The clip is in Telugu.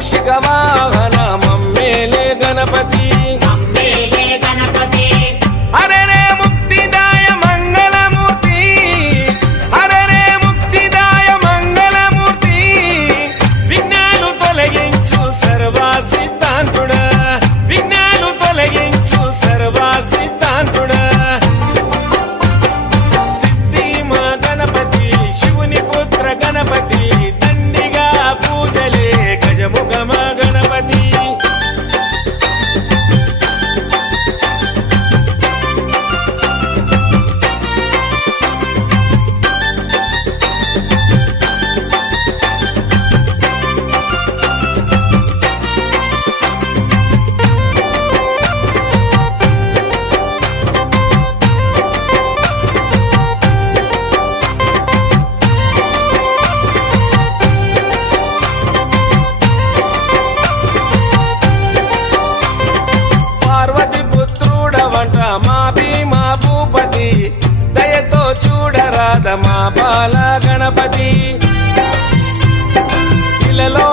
మూషిక వాహన మమ్మేలే గణపతి హరే రే ముక్తిదాయ మంగళమూర్తి హరే రే ముక్తిదాయ మంగళమూర్తి విఘ్నాలు తొలగించు సర్వా సిద్ధాంతుడా విఘ్నాలు తొలగించు సర్వా సిద్ధాంతుడా సిద్ధి మా గణపతి శివుని పుత్ర గణపతి దండిగా పూజలే గజముఖ మా గణపతి పార్వతి పుత్రుడవంట మా భీమా భూపతి దయతో చూడరాద మా బాల గణపతి ఇలలో